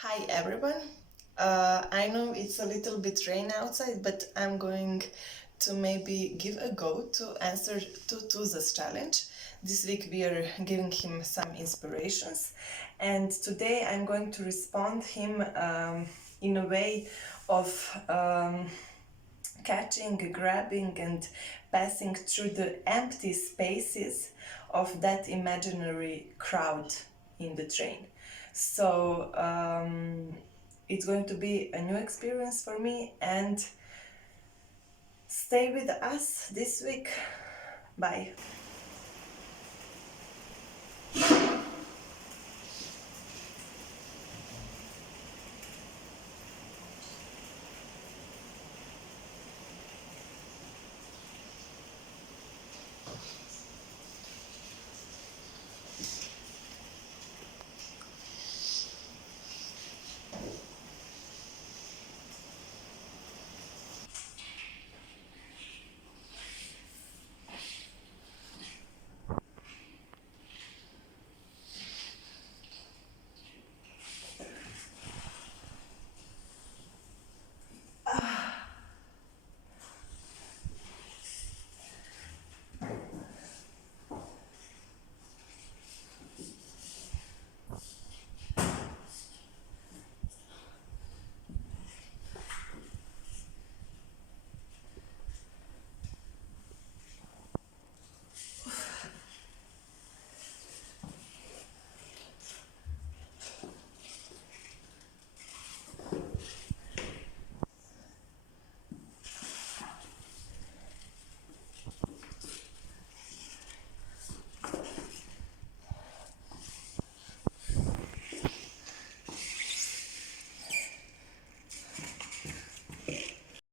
Hi everyone. I know it's a little bit rain outside, but I'm going to maybe give a go to answer to this challenge. This week we are giving him some inspirations, and today I'm going to respond him in a way of catching, grabbing, and passing through the empty spaces of that imaginary crowd in the train. So it's going to be a new experience for me, and stay with us this week. Bye.